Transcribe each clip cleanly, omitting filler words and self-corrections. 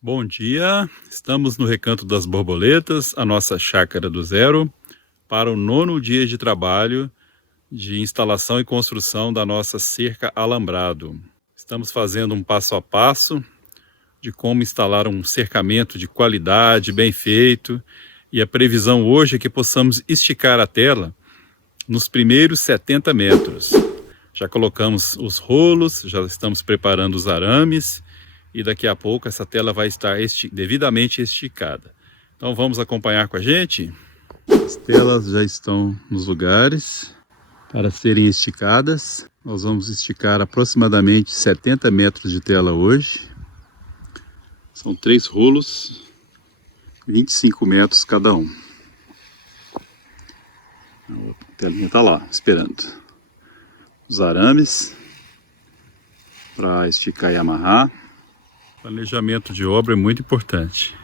Bom dia, estamos no Recanto das Borboletas, a nossa chácara do zero, para o 9º dia de trabalho de instalação e construção da nossa cerca alambrado. Estamos fazendo um passo a passo de como instalar um cercamento de qualidade, bem feito, e a previsão hoje é que possamos esticar a tela nos primeiros 70 metros. Já colocamos os rolos, já estamos preparando os arames, e daqui a pouco essa tela vai estar devidamente esticada. Então vamos acompanhar com a gente? As telas já estão nos lugares para serem esticadas. Nós vamos esticar aproximadamente 70 metros de tela hoje. São 3 rolos, 25 metros cada um. A telinha está lá, esperando. Os arames para esticar e amarrar. Planejamento de obra é muito importante.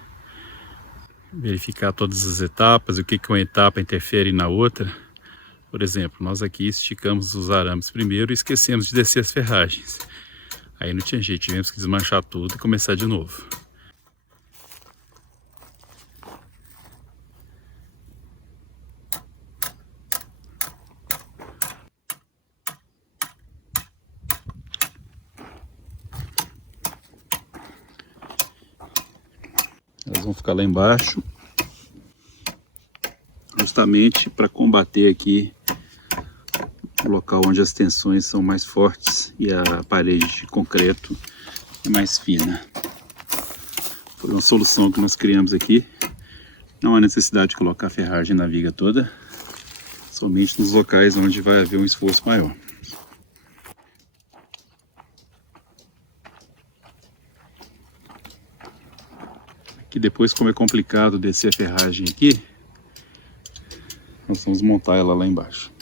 Verificar todas as etapas, o que uma etapa interfere na outra. Por exemplo, nós aqui esticamos os arames primeiro e esquecemos de descer as ferragens. Aí não tinha jeito, tivemos que desmanchar tudo e começar de novo. Elas vão ficar lá embaixo, justamente para combater aqui o local onde as tensões são mais fortes e a parede de concreto é mais fina. Foi uma solução que nós criamos aqui. Não há necessidade de colocar ferragem na viga toda, somente nos locais onde vai haver um esforço maior. Que depois, como é complicado descer a ferragem aqui, nós vamos montar ela lá embaixo.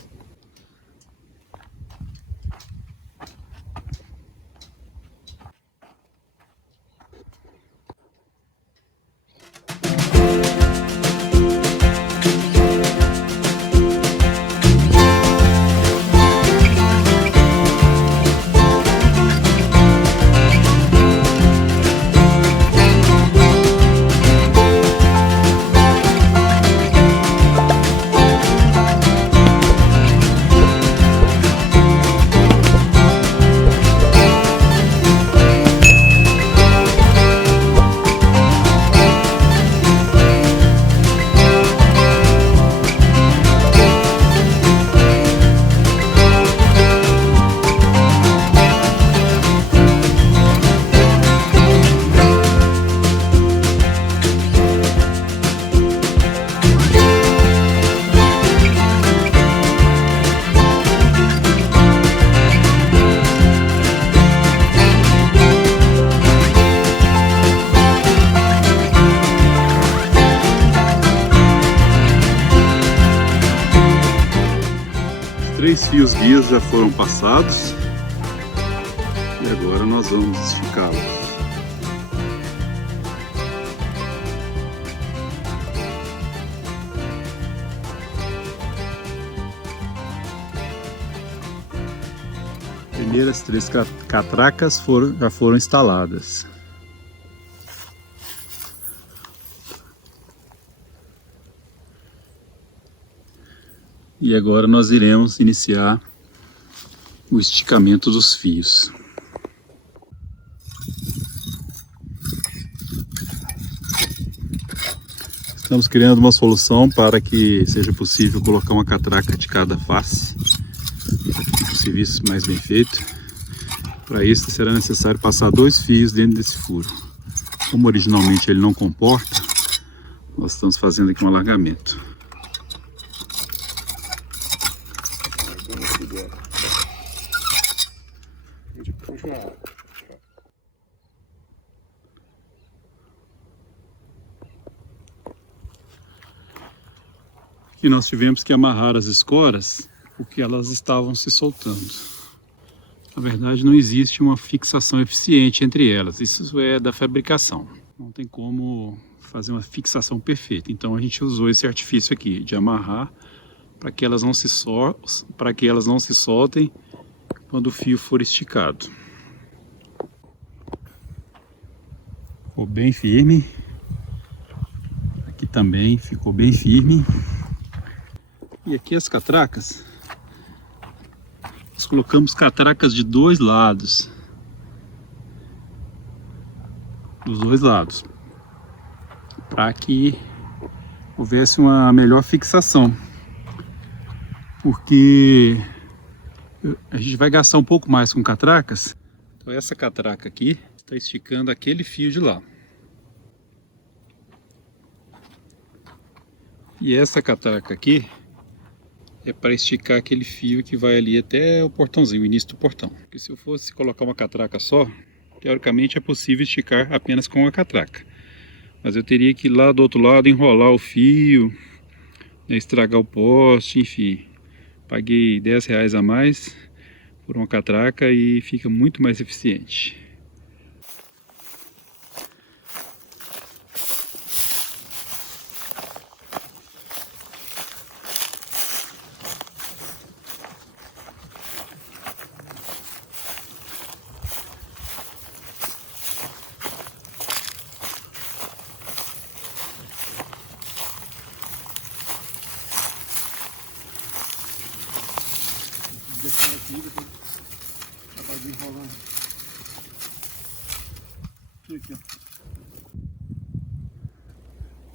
Três fios guias já foram passados e agora nós vamos esticá-los. Primeiras 3 catracas já foram instaladas. E agora nós iremos iniciar o esticamento dos fios. Estamos criando uma solução para que seja possível colocar uma catraca de cada face, para que fique o serviço mais bem feito. Para isso será necessário passar 2 fios dentro desse furo. Como originalmente ele não comporta, nós estamos fazendo aqui um alargamento. E nós tivemos que amarrar as escoras porque elas estavam se soltando. Na verdade, não existe uma fixação eficiente entre elas, isso é da fabricação. Não tem como fazer uma fixação perfeita, então a gente usou esse artifício aqui de amarrar para que elas não se soltem quando o fio for esticado. Ficou bem firme. Aqui também ficou bem firme. E aqui as catracas. Nós colocamos catracas de dois lados. Dos dois lados. Para que houvesse uma melhor fixação. Porque a gente vai gastar um pouco mais com catracas. Então essa catraca aqui está esticando aquele fio de lá. E essa catraca aqui é para esticar aquele fio que vai ali até o portãozinho, o início do portão. Porque se eu fosse colocar uma catraca só, teoricamente é possível esticar apenas com a catraca. Mas eu teria que ir lá do outro lado enrolar o fio, né, estragar o poste, enfim. Paguei R$10 a mais por uma catraca e fica muito mais eficiente.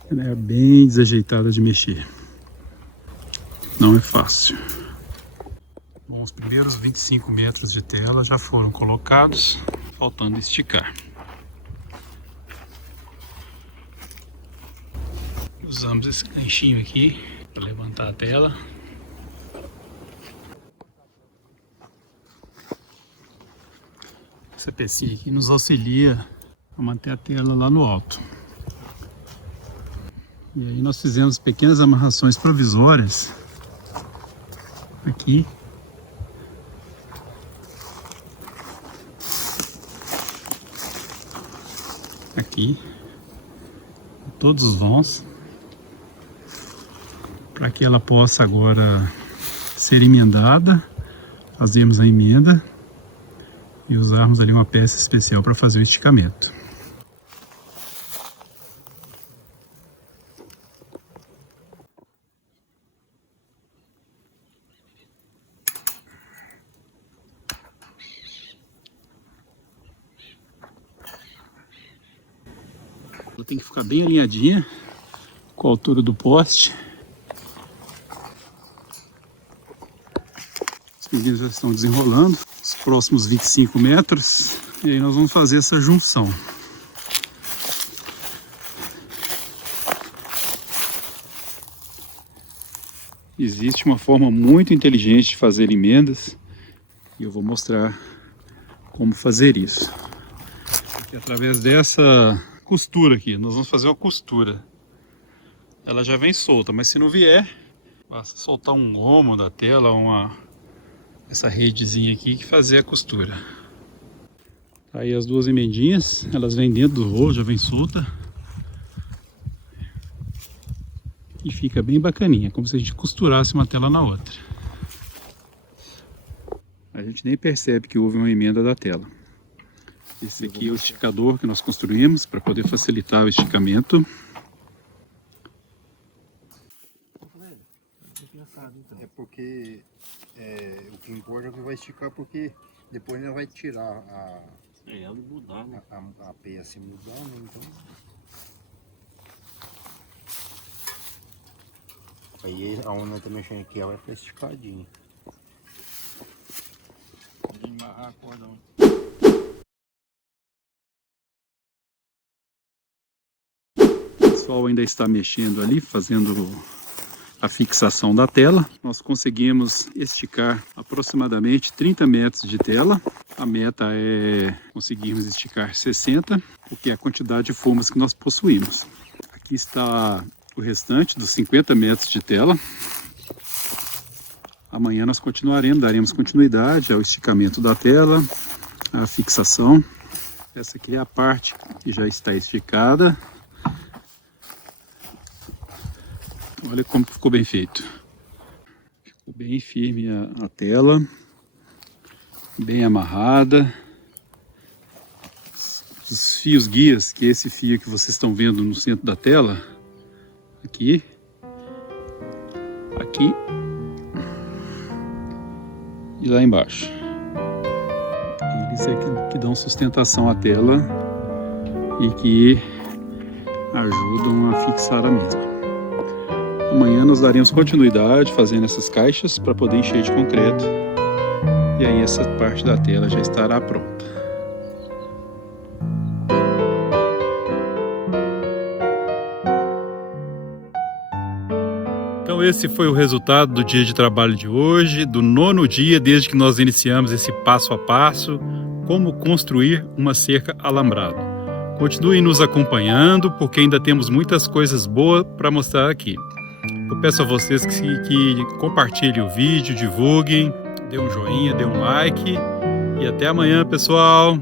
Ela é bem desajeitada de mexer. Não é fácil. Bom, os primeiros 25 metros de tela já foram colocados, faltando esticar. Usamos esse ganchinho aqui para levantar a tela. Essa pecinha aqui nos auxilia a manter a tela lá no alto. E aí nós fizemos pequenas amarrações provisórias aqui. Aqui. Todos os vãos. Para que ela possa agora ser emendada. Fazermos a emenda. E usarmos ali uma peça especial para fazer o esticamento. Ela tem que ficar bem alinhadinha com a altura do poste. Os meninos já estão desenrolando os próximos 25 metros. E aí nós vamos fazer essa junção. Existe uma forma muito inteligente de fazer emendas. E eu vou mostrar como fazer isso. Aqui, através dessa costura aqui, nós vamos fazer uma costura. Ela já vem solta, mas se não vier, basta soltar um gomo da tela, essa redezinha aqui que fazer a costura. Aí as duas emendinhas, elas vêm dentro do rolo, já vem solta. E fica bem bacaninha, como se a gente costurasse uma tela na outra. A gente nem percebe que houve uma emenda da tela. Esse aqui é o esticador que nós construímos para poder facilitar o esticamento. É porque o que importa é que vai esticar, porque depois não vai tirar ela mudar, né? a peça mudar, né? Então. Aí a onda tá mexendo aqui, ela vai ficar esticadinha. Pode amarrar a corda. O pessoal ainda está mexendo ali, fazendo a fixação da tela. Nós conseguimos esticar aproximadamente 30 metros de tela. A meta é conseguirmos esticar 60, porque é a quantidade de formas que nós possuímos. Aqui está o restante dos 50 metros de tela. Amanhã nós continuaremos, daremos continuidade ao esticamento da tela, à fixação. Essa aqui é a parte que já está esticada. Olha como ficou bem feito. Ficou bem firme a tela, bem amarrada. os fios guias, que é esse fio que vocês estão vendo no centro da tela, aqui, aqui e lá embaixo. Eles é que dão sustentação à tela e que ajudam a fixar a mesma. Amanhã nós daremos continuidade fazendo essas caixas para poder encher de concreto, e aí essa parte da tela já estará pronta. Então esse foi o resultado do dia de trabalho de hoje, do 9º dia desde que nós iniciamos esse passo a passo, como construir uma cerca alambrada. Continuem nos acompanhando, porque ainda temos muitas coisas boas para mostrar aqui. Eu peço a vocês que compartilhem o vídeo, divulguem, dê um joinha, dê um like, e até amanhã, pessoal!